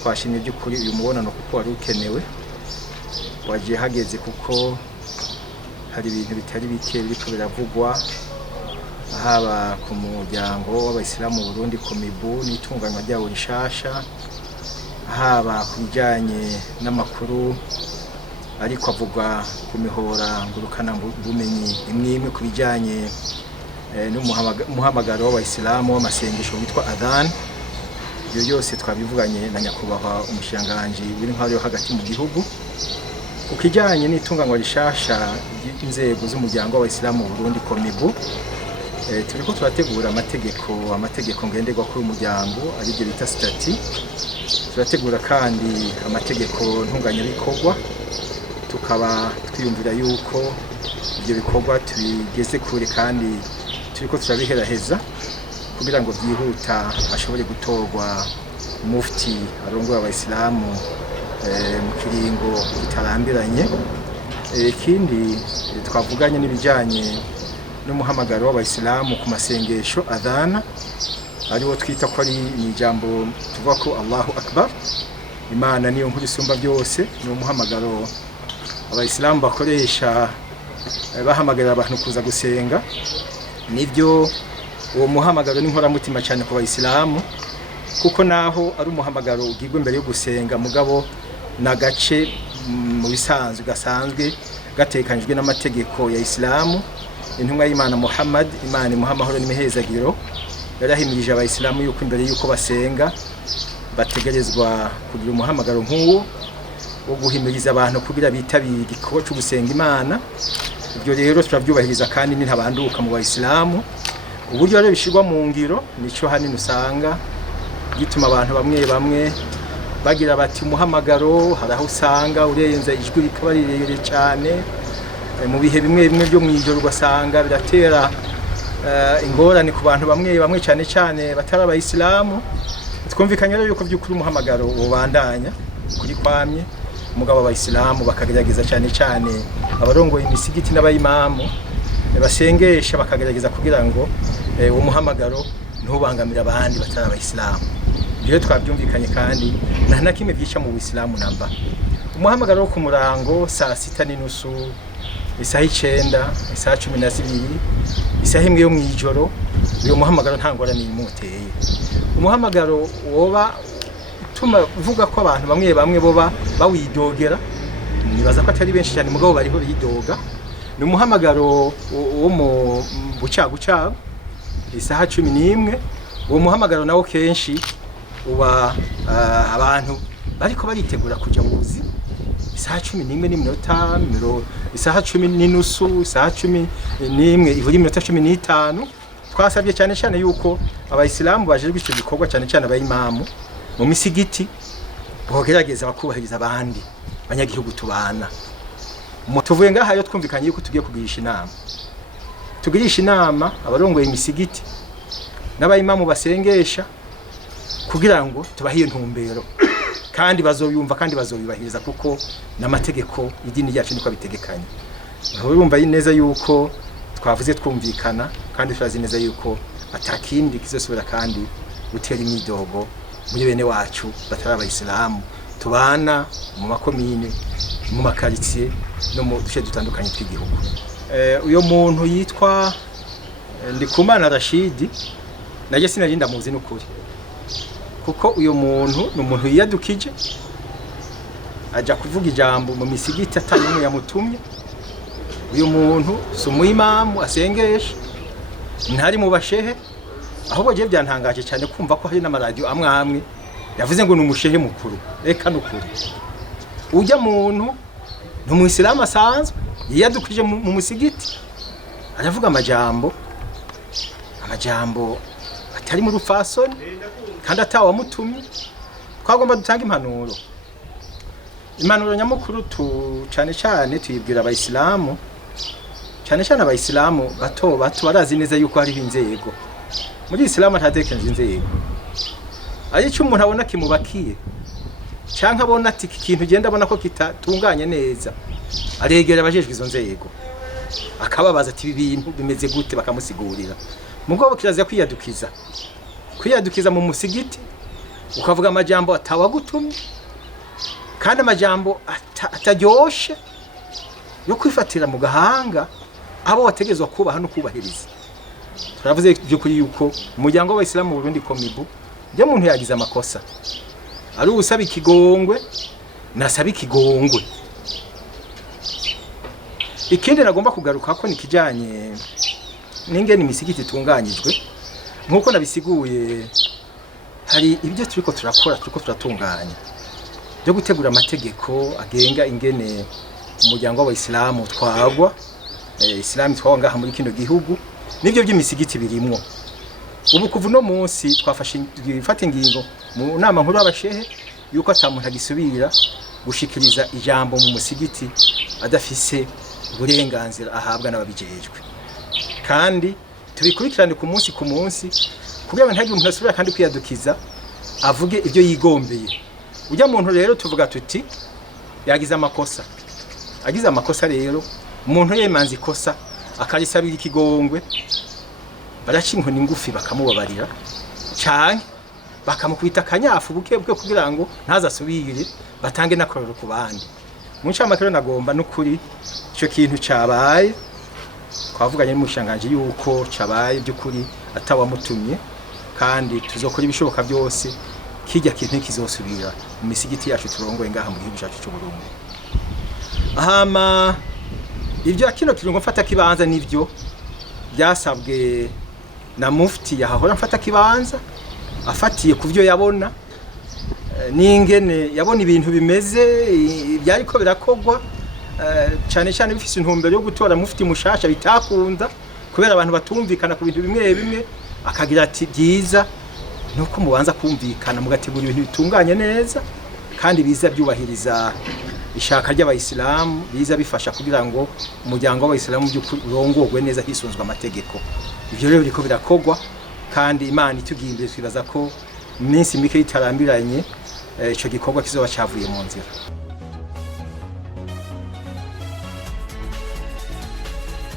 twashimye by'ukuri uyu mubonano kuko wari ukenewe wagiye hageze kuko hari ibintu bitari bike biriko biravugwa haba ku muryango w'abayisilamu mu Burundi komibu n'itunganywa ryawo rishasha, haba ku bijyanye n'amakuru ariko avugwa ku mihora ngurukana bumenyi imwe ku bijyanye n'umuhamagaro w'abayisilamu w'amasengesho witwa adhan. Ibyo byose twabivuganye na nyakubahwa umushikiranganji w'intwaro yo hagati mu gihugu ku kijyanye n'itunganywa rishasha ry'inzego z'umuryango w'abayisilamu mu Burundi komibu. Turiko turategura amategeko ngenderwa kuri umuryango aribyo bita stati. Turategura kandi amategeko ntunganyabikorwa, tukaba twiyumvira yuko ibyo bikorwa tubigeze kure kandi turiko turabiheraheza kugira ngo byihuta ashobore gutorwa mufti arongoye abayisilamu mu kiringo kitarambiranye. Ikindi twavuganye n'ibijyanye n'umuhamagaro w'abayisilamu ku masengesho adhana, ariwo twita ko ari ijambo tuvuga ko Allahu Akbar, Imana niyo nkuru isumba byose. Ni umuhamagaro abayisilamu bakoresha bahamagarira abantu kuza gusenga. Nibyo uwo muhamagaro ni nkoramutima cyane ku bayisilamu, kuko naho ari umuhamagaro ugirwa imbere yo gusenga, mugabo na gace mu bisanzwe gasanzwe gatekanijwe n'amategeko ya Islamu. Intumwa y'Imana Muhammad, Imana imuha amahoro n'imihezagiro, yarahimirije abayisilamu yuko imbere yuko basenga bategerezwa kugira umuhamagaro nk'uwo wo guhimiriza abantu kugira bitabire igikorwa cyo gusenga Imana. Ibyo rero turabyubahiriza kandi ni ntabanduka mu bayisilamu. Uburyo rero bishirwa mu ngiro nico hanini usanga gituma abantu bamwe bagira bati umuhamagaro hari aho usanga urenza ijwi rikaba rirerire cyane. Mu bihe bimwe byo mu ijoro ugasanga biratera ingorane ku bantu bamwe cyane cyane batari abayisilamu. Twumvikanye rero yuko by'ukuri umuhamagaro ubandanya kuri kwamye, umugabo abayisilamu bakagerageza cyane abarongoye imisigiti n'abayimamu basengesha bakagerageza kugira ngo uwo muhamagaro ntubangamira abandi batari abayisilamu. Ibyo twabyumvikanye kandi nta kimwe byica mu Buislamu namba. Umuhamagaro wo ku murango saa 6:30, isaha 9, isaha 12, isaha 1 yo mu ijoro, uyo muhamagaro nta ngorane imuteye. Umuhamagaro woba tuma uvuga ko abantu bamwe boba bawidogera, nibaza ko atari benshi cyane mugabo bariho bidoga. Ni umuhamagaro wo mu bucagucagu isaha 11. Uwo muhamagaro nawo kenshi uba abantu bariko baritegura kuja mu buzi isaha 11:00, isaha 10:30, isaha 11:00 ivuri iminota 15. Twasabye cyane yuko abayisilamu bajejwe icyo gikorwa cyane abayimamu mu misigiti bogerageza bakubahiriza abandi banyagihugu tubana. Tuvuye ngaha yo twumvikanye yuko tugiye tugirisha inama abarongoye imisigiti n'abayimamu basengesha kugira ngo tubahiye ntumbero kandi bazoyumva kandi bazobibahiriza kuko n'amategeko idini ryacu niko bitegekanye. Urumva neza yuko twavuze twumvikana kandi turazi neza yuko atakindi kizosubira kandi gutera imidogo muri bene wacu batari abayisilamu tubana mu makomine, mu makaritsiye no mu duce dutandukanye tw'igihugu. Uyo muntu yitwa Ndikumana Rashidi naje sinarinda muzi n'ukuri, kuko uyo muntu ni umuntu yiyadukije aja kuvuga ijambo mu misigiti atari yamutumye. Uyu muntu si umuyimamu asengesha, ntari mu bashehe, ahubwo je byantangaje cyane kumva ko hari n'amaradio amwe yavuze ngo ni umushehe mukuru. Reka nukuri ujya muntu ni umuyisilamu asanzwe yiyadukije mu musigiti aravuga amajambo atari mu rufasoni kandi atawamutumye. Twagomba dutanga impanuro nyamukuru cyane tuyibwira abayisilamu, cyane abayisilamu bato barazi neza yuko hari inzego muri Islamu atatekenje inzego. Aricyo umuntu abona kimubakiye cyangwa abona ati ikintu genda abona ko kitatunganye neza, aregera abajejwe izo nzego akababaza ati ibi bintu bimeze gute, bakamusigurira. Mugabo kiraza kwiyadukiza mu musigiti ukavuga amajambo atawagutumye kandi amajambo ataryoshe yo kwifatira mu gahanga abo wategezwa kubaha no kubahiriza. Turavuze by'ukuri yuko umuryango w'Abayisilamu mu Burundi Komibu byo muntu yagize amakosa ari usaba ikigongwe nasaba ikigongwe. Ikindi nagomba kugaruka ko nikijanye n'ingene imisigiti itunganyijwe nkuko nabisiguye, hari ibyo turiko turatunganya byo gutegura amategeko agenga ingene umuryango w'Abayisilamu twagwa Islam twagwa ngaha muri kino gihugu, nibyo by'imisigiti birimwo. Ubu kuva no munsi twafashe ifata ingingo mu nama nkuru y'abashehe yuko atamuntu agisubira gushikiriza ijambo mu musigiti adafise uburenganzira ahabwa n'ababijejwe, kandi tubikurikirane ku munsi kugira ngo ntagire umuntu asubira kandi kwiyadukiza avuge ibyo yigombeye. Ujya muntu rero tuvuga tuti yagize amakosa, agize amakosa rero umuntu yemanze ikosa akarisabira ikigongwe, baraca inkoni ngufi bakamubabarira cyane bakamukubita akanyafu buke kugira ngo ntazasubire batange nakorero ku bandi. Mu ncamake nagomba n'ukuri icyo kintu cabaye twavuganye n'umushanganje yuko cabaye by'ukuri atawamutumye, kandi tuzokora ibishoboka byose kijya kintu kizosubira mu misigiti yacu turongoye ngaha mu gihugu cyacu cy'u Burundi. Ahama ibyo akino kirungo mfata kibanza nivyo byasabwe na mufti yahahora mfata kibanza afatiye kuvyo yabona n'ingene yabona ibintu bimeze byariko birakogwa, cyane cyane bifise intumbero yo gutora mufti mushasha bitakunda kubera abantu batumvikana ku bintu bimwe akagira ati byiza nuko mubanza kumvikana mugategura ibintu bitunganye neza kandi biza byubahiriza ishaka ry'Abayisilamu, biza bifasha kugira ngo umuryango w'Abayisilamu by'ukuri urongorwe neza hisunzwe amategeko. Ivyo rero biriko birakogwa kandi Imana itugiye imbere, twibaza ko iminsi mike itarambiranye ico gikorwa kizoba cavuye mu nzira.